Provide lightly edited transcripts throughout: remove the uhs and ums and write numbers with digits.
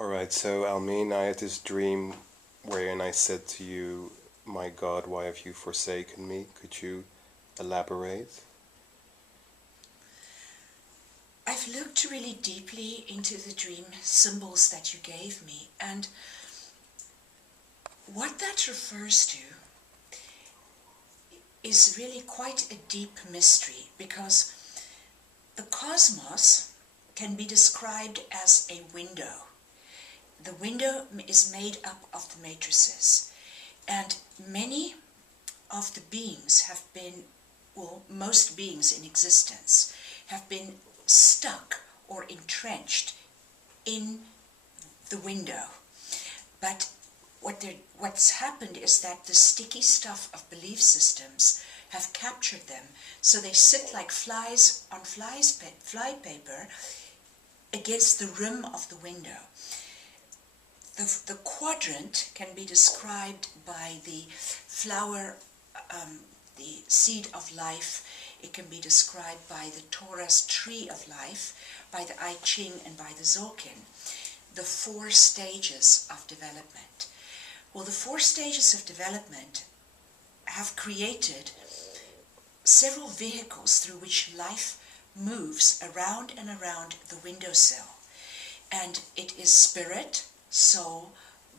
Alright, so Almine, I had this dream wherein I said to you, "My God, why have you forsaken me?" Could you elaborate? I've looked really deeply into the dream symbols that you gave me, and what that refers to is really quite a deep mystery, because the cosmos can be described as a window. The window is made up of the matrices, and many of the beings have been, well, most beings in existence have been stuck or entrenched in the window. But what's happened is that the sticky stuff of belief systems have captured them, so they sit like flies on fly paper against the rim of the window. The quadrant can be described by the flower, the seed of life. It can be described by the Torah's tree of life, by the I Ching, and by the Dzogchen. The 4 stages of development. Well, the 4 stages of development have created several vehicles through which life moves around and around the windowsill. And it is spirit, soul,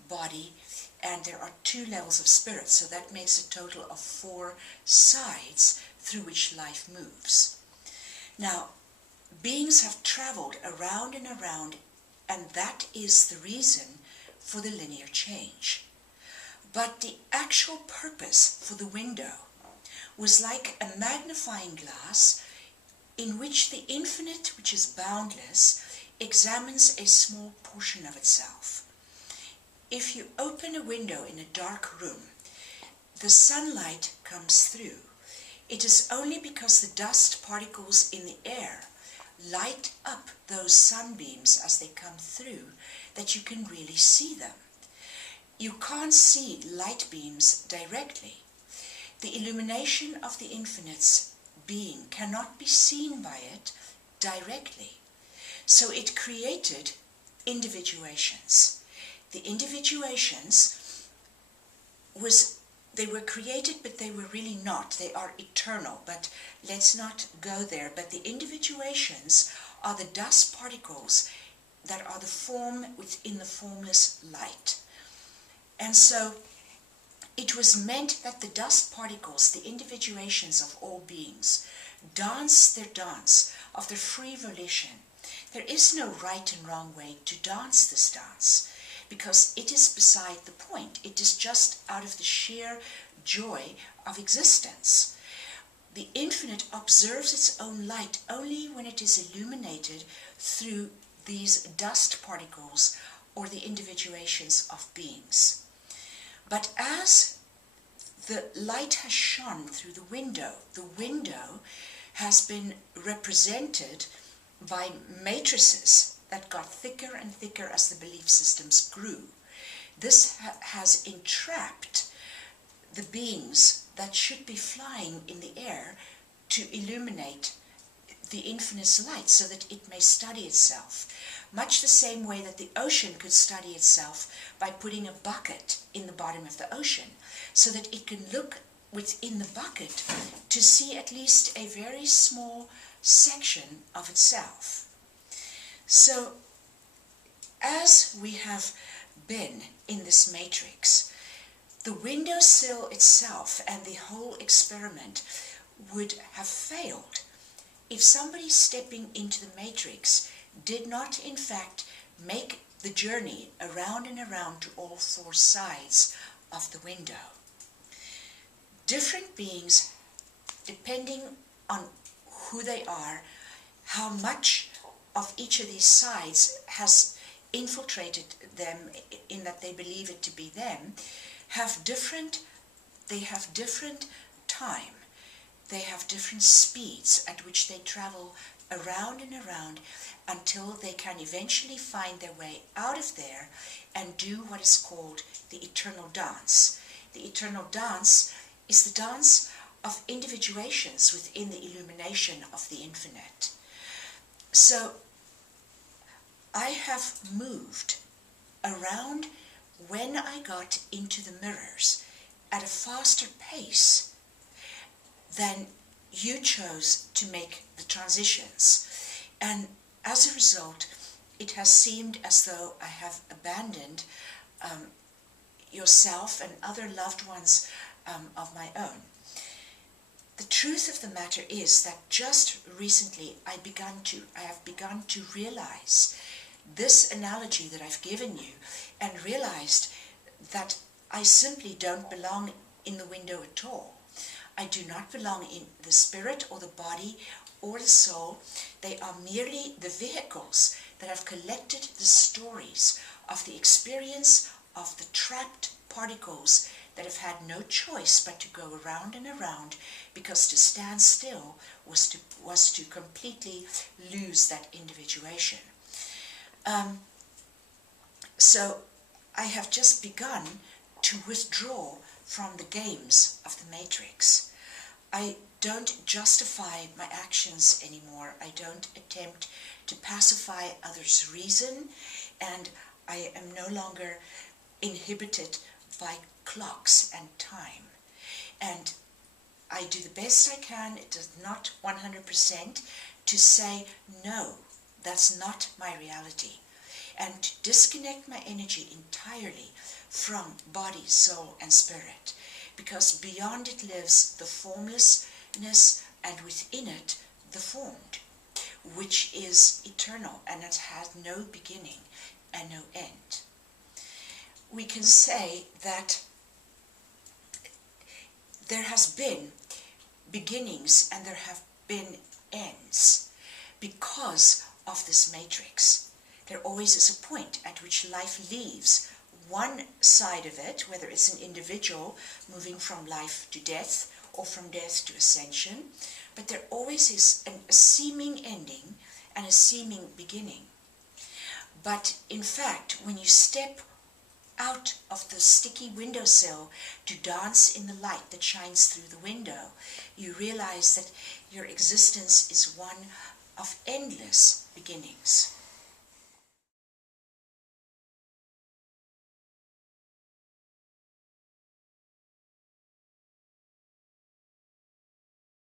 body, and there are 2 levels of spirit, so that makes a total of 4 sides through which life moves. Now, beings have traveled around and around, and that is the reason for the linear change. But the actual purpose for the window was like a magnifying glass in which the infinite, which is boundless, examines a small portion of itself. If you open a window in a dark room, the sunlight comes through. It is only because the dust particles in the air light up those sunbeams as they come through that you can really see them. You can't see light beams directly. The illumination of the infinite's being cannot be seen by it directly. So it created individuations. The individuations they were created, but they were really not. They are eternal, but let's not go there. But the individuations are the dust particles that are the form within the formless light. And so it was meant that the dust particles, the individuations of all beings, dance their dance of their free volition. There is no right and wrong way to dance this dance, because it is beside the point. It is just out of the sheer joy of existence. The infinite observes its own light only when it is illuminated through these dust particles or the individuations of beings. But as the light has shone through the window has been represented by matrices that got thicker and thicker as the belief systems grew. This has entrapped the beings that should be flying in the air to illuminate the infinite's light so that it may study itself. Much the same way that the ocean could study itself by putting a bucket in the bottom of the ocean, so that it can look within the bucket to see at least a very small section of itself. So, as we have been in this matrix, the windowsill itself and the whole experiment would have failed if somebody stepping into the matrix did not in fact make the journey around and around to all 4 sides of the window. Different beings, depending on who they are, how much of each of these sides has infiltrated them in that they believe it to be them, they have different time. They have different speeds at which they travel around and around until they can eventually find their way out of there and do what is called the eternal dance. The eternal dance is the dance of individuations within the illumination of the infinite. So I have moved around when I got into the mirrors at a faster pace than you chose to make the transitions. And as a result, it has seemed as though I have abandoned yourself and other loved ones of my own. The truth of the matter is that just recently I have begun to realize this analogy that I've given you, and realized that I simply don't belong in the window at all. I do not belong in the spirit or the body or the soul. They are merely the vehicles that have collected the stories of the experience of the trapped particles that have had no choice but to go around and around, because to stand still was to completely lose that individuation. So I have just begun to withdraw from the games of the Matrix. I don't justify my actions anymore. I don't attempt to pacify others' reason, and I am no longer inhibited by clocks and time. And I do the best I can, it is not 100%, to say, no, that's not my reality. And to disconnect my energy entirely from body, soul, and spirit. Because beyond it lives the formlessness, and within it the formed, which is eternal and it has no beginning and no end. We can say that there has been beginnings and there have been ends because of this matrix. There always is a point at which life leaves one side of it, whether it's an individual moving from life to death or from death to ascension, but there always is a seeming ending and a seeming beginning. But in fact, when you step out of the sticky windowsill to dance in the light that shines through the window, you realize that your existence is one of endless beginnings.